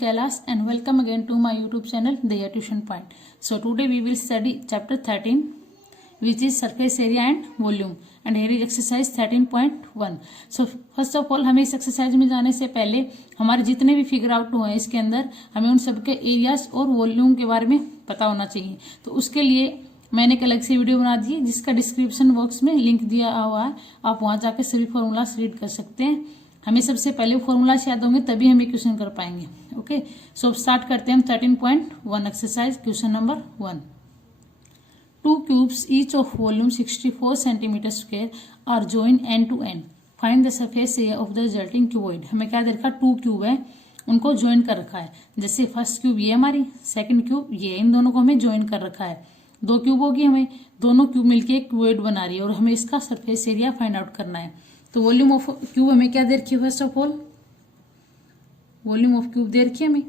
Kailash and welcome again to my YouTube channel Daya Tuition Point. So today we will study chapter 13 which is surface area and volume and here is exercise 13.1. So first of all हमें इस exercise में जाने से पहले हमारे जितने भी figure out हुए हैं इसके अंदर हमें उन सबके एरियाज और वॉल्यूम के बारे में पता होना चाहिए। तो उसके लिए मैंने एक अलग से वीडियो बना दी है जिसका डिस्क्रिप्शन बॉक्स में लिंक दिया हुआ है, आप वहां जाकर सभी फॉर्मूलाज रीड कर सकते हैं। हमें सबसे पहले फॉर्मूलाज याद होंगे तभी हम ये क्वेश्चन कर पाएंगे। ओके, सो स्टार्ट करते हैं हम 13.1 exercise question number 1। Two cubes each of volume 64 centimeter square are joined end to end. Find the surface area of the resulting cuboid. हमें क्या दे रखा, 2 क्यूब है उनको ज्वाइन कर रखा है। जैसे फर्स्ट क्यूब ये हमारी, सेकंड क्यूब ये, इन दोनों को हमें ज्वाइन कर रखा है। 2 क्यूब होगी, हमें दोनों क्यूब मिलके एक क्यूबॉइड बना रही है और हमें इसका सरफेस एरिया फाइंड आउट करना है। तो वॉल्यूम ऑफ क्यूब हमें क्या दे रखी है, first of all volume of cube दे रखी है हमें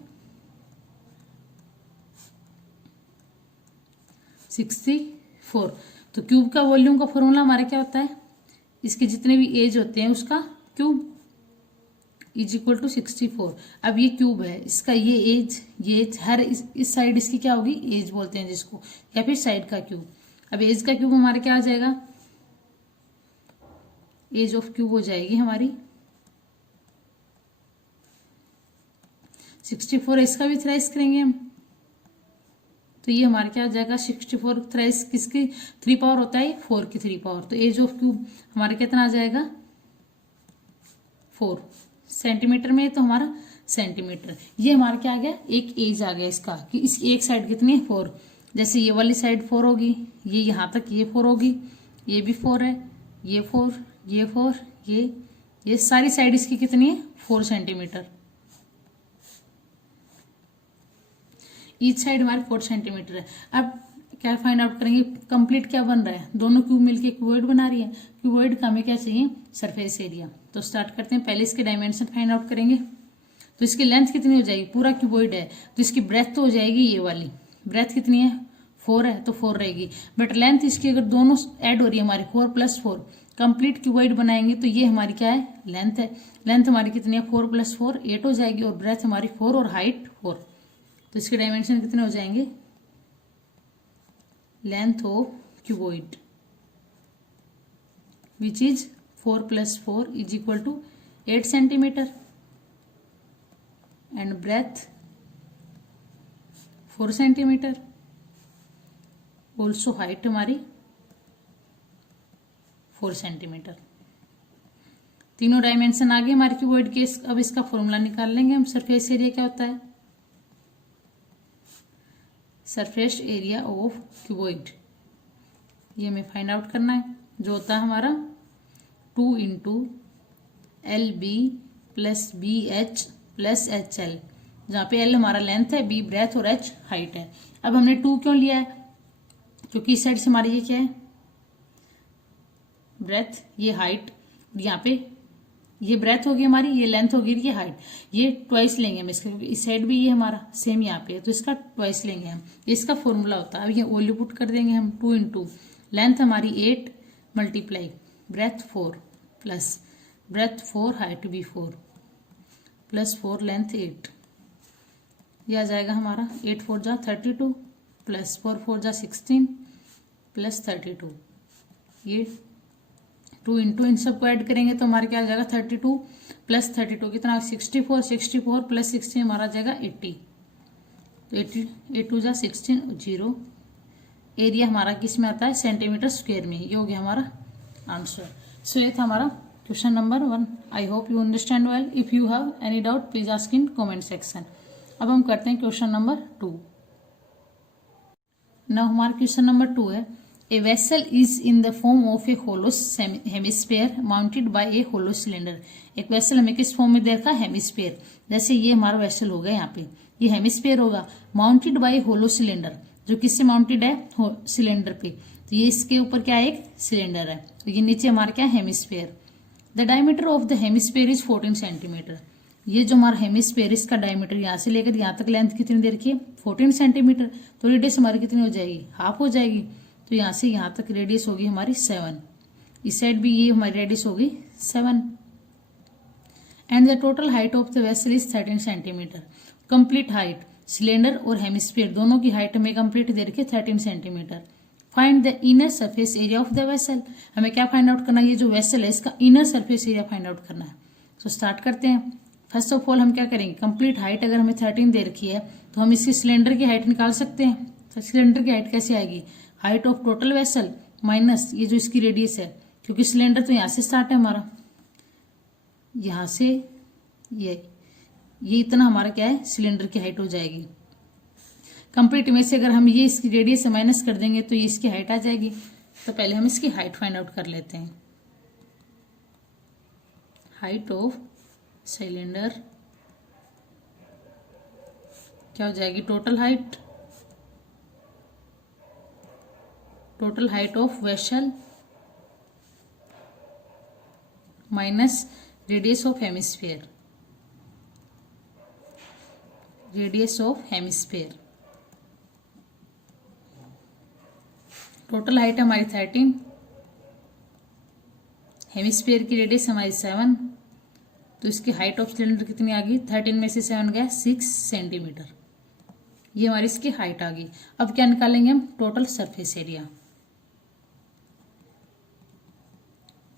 64। तो क्यूब का वॉल्यूम का फॉर्मूला हमारा क्या होता है, इसके जितने भी एज होते हैं उसका क्यूब इज इक्वल टू 64। अब ये क्यूब है, इसका ये एज हर इस साइड इसकी क्या होगी, एज बोलते हैं जिसको, या फिर साइड का क्यूब। अब एज का क्यूब हमारा क्या आ जाएगा, एज ऑफ क्यूब हो जाएगी हमारी 64। इसका भी थ्राइस करेंगे हम, तो ये हमारा क्या आ जाएगा 64 थ्राइस किसकी 3 पावर होता है, 4 की 3 पावर। तो एज ऑफ क्यूब हमारा कितना आ जाएगा 4 सेंटीमीटर में, तो हमारा सेंटीमीटर। ये हमारा क्या आ गया, एक एज आ गया इसका कि इस एक साइड कितनी है 4। जैसे ये वाली साइड 4 होगी, ये यहां तक ये 4 होगी, ये भी 4 है, ये 4, ये 4, ये सारी साइड इसकी कितनी है 4 सेंटीमीटर। ईच साइड हमारी 4 सेंटीमीटर है। अब क्या फाइंड आउट करेंगे, कंप्लीट क्या बन रहा है, दोनों क्यूब मिलके क्यूबॉइड बना रही है। क्यूबॉइड का हमें क्या चाहिए, सरफेस एरिया। तो स्टार्ट करते हैं, पहले इसके डायमेंशन फाइंड आउट करेंगे। तो इसकी लेंथ कितनी हो जाएगी, पूरा क्यूबॉइड है तो इसकी ब्रेथ तो हो जाएगी, ये वाली ब्रेथ कितनी है 4 है तो 4 रहेगी। बट लेंथ इसकी अगर दोनों ऐड हो रही है हमारी 4 + 4 कंप्लीट क्यूबॉइड बनाएंगे तो ये हमारी क्या है, लेंथ है। लेंथ हमारी कितनी है 4 + 4 8 हो जाएगी और ब्रेथ हमारी 4 और हाइट 4। तो इसके डायमेंशन कितने हो जाएंगे, length of cuboid which is 4 + 4 is equal to 8 centimetre and breadth 4 centimetre. Also height हमारी 4 सेंटीमीटर। तीनों डायमेंशन आ गए हमारे क्यूबॉइड के। अब इसका फॉर्मूला निकाल लेंगे हम। सरफेस एरिया क्या होता है, सरफेस एरिया ऑफ क्यूबॉइड, ये हमें फाइंड आउट करना है, जो होता है हमारा 2 × LB + BH + HL, जहाँ पे L हमारा लेंथ है, B ब्रेथ और H हाइट है। अब हमने 2 क्यों लिया है, क्योंकि इस साइड से हमारी ये क्या है ब्रेथ, ये हाइट, यहाँ पे ये ब्रेथ होगी हमारी, ये लेंथ होगी, ये हाइट। ये ट्वाइस लेंगे हम इसका, क्योंकि इस साइड भी ये हमारा सेम यहाँ पे है तो इसका ट्वाइस लेंगे हम। इसका फॉर्मूला होता है, अब ये वैल्यू पुट कर देंगे हम 2 × लेंथ हमारी 8 × ब्रेथ 4 प्लस ब्रेथ 4 हाइट भी 4 + 4 लेंथ 8। यह आ जाएगा हमारा 8 4 जा 32 + 4 4 जा 16 + 32। ये 2 × इन सबको ऐड करेंगे तो हमारे क्या आ जाएगा 32 + 32 कितना 64 64 + 16 हमारा आ जाएगा 80। तो 80 8 2 जा 16 0। एरिया हमारा किस में आता है, सेंटीमीटर स्क्वायर में। ये हो गया हमारा आंसर। सो ये था हमारा question number 1। I hope you understand well. If you have any doubt please ask in comment section. अब हम करते हैं क्वेश्चन नंबर 2। नाउ हमारा क्वेश्चन नंबर 2 है, A vessel is in the form of a hollow hemisphere mounted by a hollow cylinder। एक vessel हमें किस form में देखा, हेमिस्फीयर। जैसे ये हमारा वेसल होगा, यहाँ पे ये हेमिस्फीयर होगा, माउंटेड बाय होलो सिलेंडर, जो किससे माउंटेड है, सिलेंडर पे। तो ये इसके ऊपर क्या है, एक सिलेंडर है, तो ये नीचे हमारा क्या है, hemisphere. The diameter of the hemisphere is 14 centimetre. ये जो हमारा हेमिस्फीयर, इसका डायमीटर यहाँ से लेकर यहाँ तक लेंथ कितनी दे रखी है 14 सेंटीमीटर। तो रेडियस हमारी कितनी हो जाएगी, हाफ हो जाएगी। तो यहाँ से यहाँ तक रेडियस होगी हमारी 7। इस साइड भी ये हमारी रेडियस होगी 7 and the total height of the vessel is 13 centimetre. Complete height cylinder और हेमिस्फीयर दोनों की हाइट हमें कंप्लीट दे रखी है 13 centimetre. Find the inner surface area of the vessel. हमें क्या फाइंड आउट करना है, ये जो वेसल है इसका inner surface area find out करना है। तो स्टार्ट करते हैं। फर्स्ट ऑफ ऑल हम क्या करेंगे, कंप्लीट हाइट अगर हमें 13 दे रखी है तो हम इसकी सिलेंडर की हाइट निकाल सकते हैं। तो सिलेंडर की हाइट कैसे आएगी, height of total vessel minus ये जो इसकी रेडियस है, क्योंकि सिलेंडर तो यहां से स्टार्ट है हमारा, यहां से ये इतना हमारा क्या है सिलेंडर की हाइट हो जाएगी। कंप्लीट में से अगर हम ये इसकी रेडियस से माइनस कर देंगे तो ये इसकी हाइट आ जाएगी। तो पहले हम इसकी हाइट फाइंड आउट कर लेते हैं। हाइट ऑफ सिलेंडर क्या हो जाएगी, total height of vessel minus radius of hemisphere, total height हमारी 13, हेमिस्फीयर की रेडियस हमारी 7, तो इसकी हाइट ऑफ सिलेंडर कितनी आ गई, 13 में से 7 गया 6 सेंटीमीटर। ये हमारी इसकी हाइट आ गई। अब क्या निकालेंगे हम, total surface area.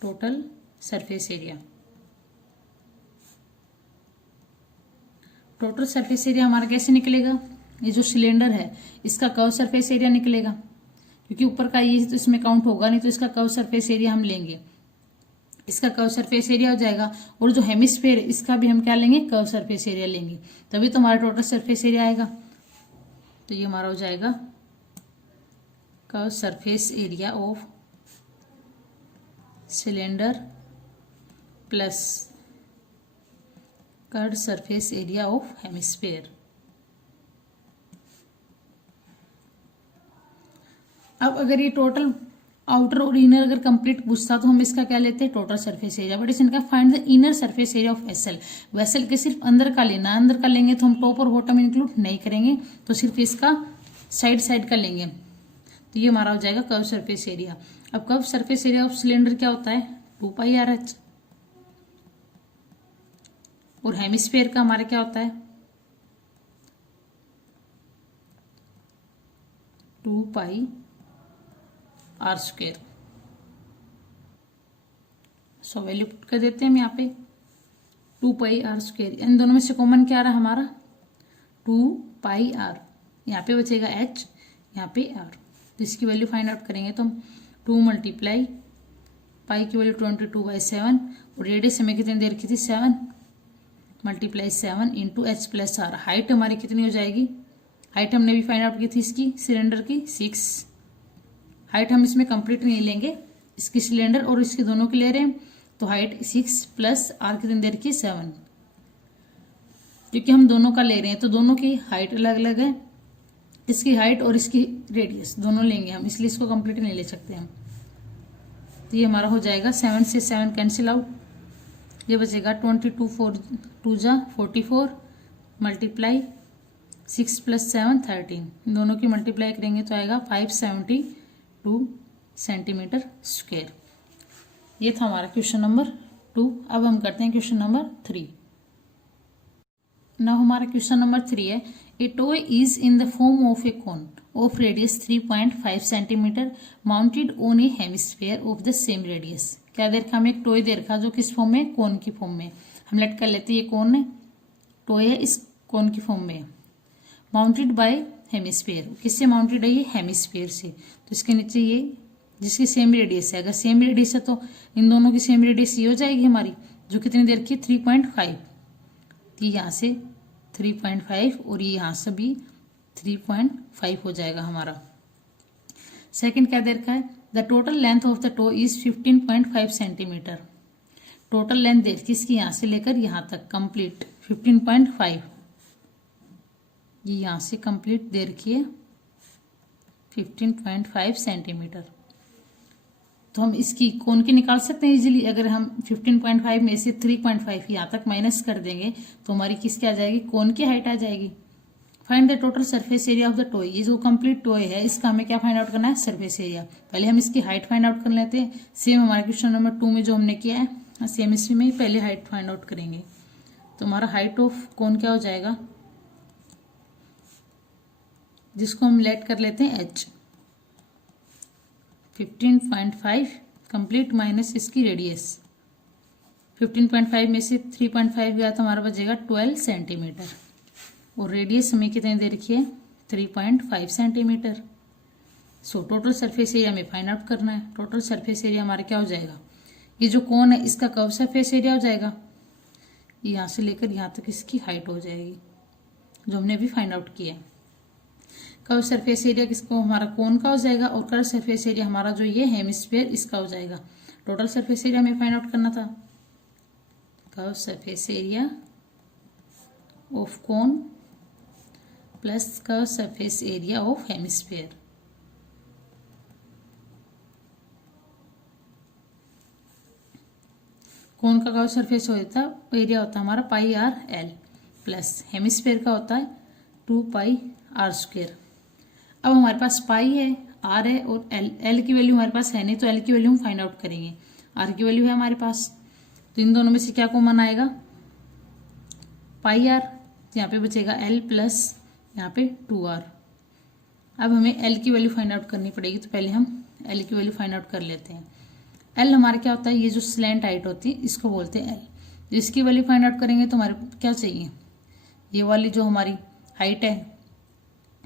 Total surface area हमारा कैसे निकलेगा, ये जो सिलेंडर है इसका कर्व सरफेस एरिया निकलेगा, क्योंकि ऊपर का ये तो इसमें काउंट होगा नहीं, तो इसका कर्व सरफेस एरिया हम लेंगे, इसका कर्व सरफेस एरिया हो जाएगा। और जो हेमिस्फीयर इसका भी हम क्या लेंगे, कर्व सरफेस एरिया लेंगे, तभी तो हमारा टोटल सरफेस एरिया आएगा। तो ये हमारा हो जाएगा curve surface area of cylinder plus curve surface area of hemisphere. अब अगर ये टोटल आउटर और इनर अगर कंप्लीट पूछता तो हम इसका क्या लेते हैं, टोटल सरफेस एरिया। बट इनका find the inner surface area of vessel. Vessel के सिर्फ अंदर का लेना, अंदर का लेंगे तो हम टॉप और बॉटम इंक्लूड नहीं करेंगे, तो सिर्फ इसका साइड का लेंगे। तो ये हमारा हो जाएगा कर्व सरफेस एरिया। अब curve surface area of cylinder क्या होता है, 2πRh, और हेमिस्फीयर का हमारा क्या होता है 2πr²। सो वैल्यू पुट कर देते हैं हम यहाँ पे 2πr²। इन दोनों में से कॉमन क्या रहा हमारा 2πr, यहाँ पे बचेगा h, यहाँ पे r। तो इसकी वैल्यू फाइंड आउट करेंगे तो हम 2 मल्टीप्लाई पाई की वैल्यू 22/7 और रेडियस हमें कितनी दे रखी थी 7 multiply 7 into H plus R. Height हमारी कितनी हो जाएगी, हाइट हमने भी फाइंड आउट की थी इसकी सिलेंडर की 6। हाइट हम इसमें कंप्लीट नहीं लेंगे, इसकी सिलेंडर और इसकी दोनों की ले रहे हैं, तो हाइट 6 प्लस आर कितनी दे रखी है 7। क्योंकि हम दोनों का ले रहे हैं तो दोनों की हाइट अलग अलग है, इसकी हाइट और इसकी रेडियस दोनों लेंगे हम, इसलिए इसको कंप्लीट नहीं ले सकते हम। तो ये हमारा हो जाएगा 7 से 7 कैंसिल आउट, ये बचेगा 22 4 2 जा 44 मल्टीप्लाई 6 प्लस 7 13, दोनों की मल्टीप्लाई करेंगे तो आएगा 572 सेंटीमीटर स्क्वायर। ये था हमारा क्वेश्चन नंबर 2। अब हम करते हैं क्वेश्चन नंबर 3। नाउ हमारा क्वेश्चन नंबर 3 है, ए toy is in the form of A cone of radius 3.5 centimetre mounted on A hemisphere of the same radius. क्या दे रखा, हमें एक टॉय दे रखा जो किस फॉर्म में, कोन की फॉर्म में। हम लेट कर लेते हैं ये कोन है, टॉय है, इस कोन की फॉर्म में, माउंटेड बाय हेमिस्फीयर। किससे माउंटेड है ये, हेमिस्फीयर से। तो इसके नीचे ये जिसकी सेम रेडियस है, अगर सेम रेडियस है तो इन दोनों की सेम रेडियस ये हो जाएगी हमारी, जो कितनी दे रखी है 3.5। तो यहाँ से 3.5 और ये यहाँ से भी 3.5 हो जाएगा हमारा। सेकंड क्या दे रखा है, the total length of the toy is 15.5 centimetre. Total length दे रखी इसकी यहाँ से लेकर यहाँ तक कंप्लीट 15.5, ये यहाँ से कंप्लीट दे रखी है 15.5 सेंटीमीटर। तो हम इसकी कोन की निकाल सकते हैं इजीली। अगर हम 15.5 में से 3.5 यहाँ तक माइनस कर देंगे तो हमारी किसकी आ जाएगी, कोन की हाइट आ जाएगी। Find the total surface area of the toy. ये जो कंप्लीट टॉय है इसका हमें क्या फाइंड आउट करना है, सरफेस एरिया। पहले हम इसकी हाइट फाइंड आउट कर लेते हैं, सेम हमारे क्वेश्चन नंबर 2 में जो हमने किया है सेम इसी में ही पहले हाइट फाइंड आउट करेंगे। तो हमारा हाइट ऑफ कोन क्या हो जाएगा जिसको हम लेट कर लेते हैं h। 15.5 कंप्लीट माइनस इसकी रेडियस। 15.5 में से 3.5 गया तो हमारा बचेगा 12 सेंटीमीटर, और रेडियस हमें कितनी दे रखी है 3.5 centimetre. So total surface area हमें फाइंड आउट करना है। टोटल सरफेस एरिया हमारा क्या हो जाएगा, ये जो कोन है इसका कर्व सरफेस एरिया हो जाएगा, यहाँ से लेकर यहाँ तक इसकी हाइट हो जाएगी जो हमने अभी फाइंड आउट किया है। कर्व सरफेस एरिया किसको हमारा कोन का हो जाएगा, और कर्व सरफेस एरिया हमारा जो ये हेमिस्फीयर इसका हो जाएगा। टोटल सरफेस एरिया हमें फाइंड आउट करना था, curve surface area of cone plus curve surface area of hemisphere. Cone का कर्व सरफेस होता एरिया होता है हमारा pi r l, plus hemisphere का होता है 2 पाई आर स्क्वेयर। अब हमारे पास पाई है, आर है और एल की वैल्यू हमारे पास है नहीं, तो एल की वैल्यू हम फाइंड आउट करेंगे। आर की वैल्यू है हमारे पास, तो इन दोनों में से क्या कॉमन आएगा पाई आर, तो यहाँ पे बचेगा एल प्लस यहाँ पे 2r। अब हमें एल की वैल्यू फाइंड आउट करनी पड़ेगी, तो पहले हम एल की वैल्यू फाइंड आउट कर लेते हैं। एल हमारा क्या होता है, ये जो स्लैंट हाइट होती है इसको बोलते हैं एल। तो इसकी वैल्यू फाइंड आउट करेंगे तो हमारे क्या चाहिए, ये वाली जो हमारी हाइट है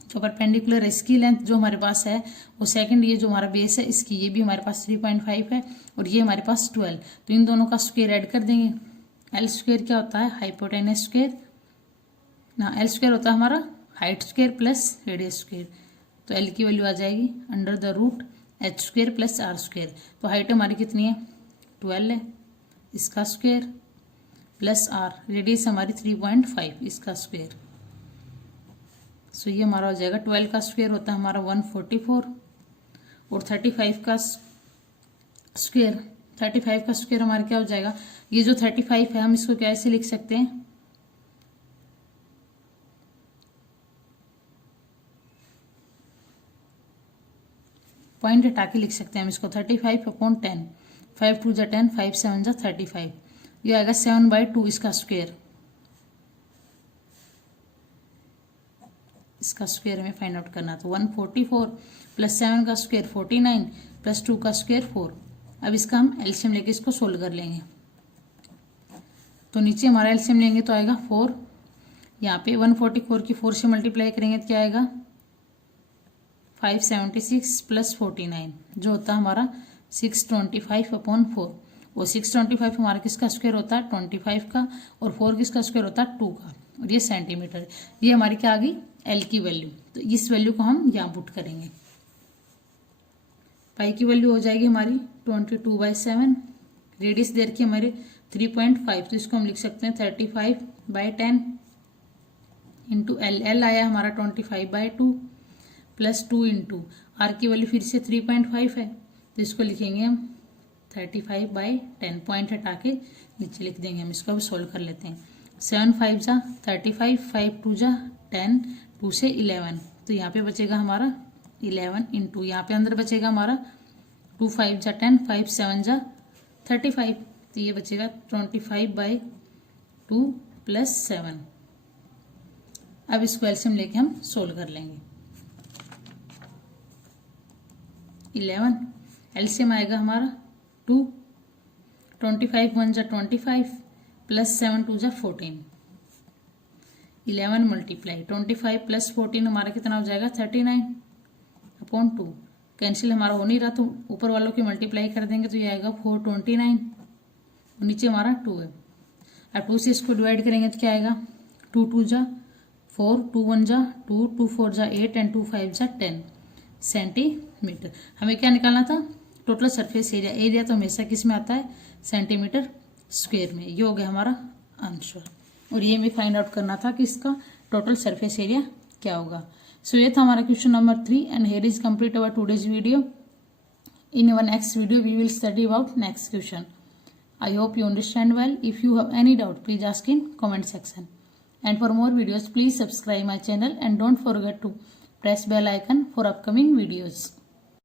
जो परपेंडिकुलर है इसकी लेंथ जो हमारे पास है, और सेकंड ये जो हमारा बेस है इसकी ये भी हमारे पास 3.5 है, और ये हमारे पास 12। तो इन दोनों का स्क्वायर ऐड कर देंगे। एल स्क्वायर क्या होता है हाइपोटेनस स्क्वायर ना, एल स्क्वायर होता है हमारा height square plus radius square. तो एल की वैल्यू आ जाएगी under the root H square plus R square. तो हाइट हमारी कितनी है 12 है, इसका स्क्वायर प्लस आर, रेडियस हमारी 3.5 इसका स्क्वायर। सो ये हमारा हो जाएगा 12 का स्क्वायर होता है हमारा 144, और 35 का स्क्वायर, 35 का स्क्वायर हमारा क्या हो जाएगा, ये जो 35 है हम इसको कैसे लिख सकते हैं, पॉइंट हटा के लिख सकते हैं हम इसको 35/10, 5 2 जा 10, 5 7 जा 35, ये आएगा 7/2 इसका स्क्वायर। इसका स्क्वायर हमें फाइंड आउट करना, तो 144 प्लस 7 का स्क्वायर 49 प्लस 2 का स्क्वायर 4। अब इसका हम एलसीएम लेके इसको सोल्व कर लेंगे। तो नीचे हमारा एलसीएम लेंगे तो आएगा 4, यहाँ पे 144 की 4 से मल्टीप्लाई करेंगे तो क्या आएगा 576 प्लस 49 जो होता है हमारा 625/4, और 625 हमारा किसका स्क्वायर होता है 25 का, और 4 किसका स्क्वायर होता है 2 का, और ये सेंटीमीटर। ये हमारी क्या आ गई एल की वैल्यू। तो इस वैल्यू को हम यहाँ पुट करेंगे। पाई की वैल्यू हो जाएगी हमारी 22/7, रेडियस दे रखी हमारे 3.5, तो इसको हम लिख सकते हैं 35/10 इंटू एल। एल आया हमारा 25/2 प्लस 2 इंटू आर की वैल्यू फिर से 3.5 है, तो इसको लिखेंगे हम 35/10, पॉइंट हटा के नीचे लिख देंगे हम। इसको अब सोल्व कर लेते हैं। 7 5 जा 35, 5 2 जा 10, 2 से 11, तो यहाँ पे बचेगा हमारा 11 इंटू यहाँ पे अंदर बचेगा हमारा 2 5 जा 10, 5 7 जा 35, तो ये बचेगा 25/2 प्लस 7। अब इसको एलसीएम लेके हम सोल्व कर लेंगे। 11 एलसीएम आएगा हमारा 2, 25 1 जा 25 प्लस 7 2 जा 14, 11 मल्टीप्लाई 25 प्लस 14 हमारा कितना हो जाएगा 39/2। कैंसिल हमारा हो नहीं रहा तो ऊपर वालों की मल्टीप्लाई कर देंगे तो ये आएगा 429, और नीचे हमारा 2 है। अब 2 से इसको डिवाइड करेंगे तो क्या आएगा 2 2 जा 4, 2 1 जा 2, 2 4 जा 8 एंड 2 5 जा 10 सेंटीमीटर। हमें क्या निकालना था टोटल सरफेस एरिया। एरिया तो हमेशा किस में आता है सेंटीमीटर स्क्वायर में। ये हो गया हमारा आंसर, और ये हमें फाइंड आउट करना था कि इसका टोटल सरफेस एरिया क्या होगा। सो ये था हमारा question number 3, and here is complete our today's video. In our next video we will study about next question. I hope you understand well. If you have any doubt, please ask in comment section. And for more videos, please subscribe my channel and don't forget to press bell icon for upcoming videos.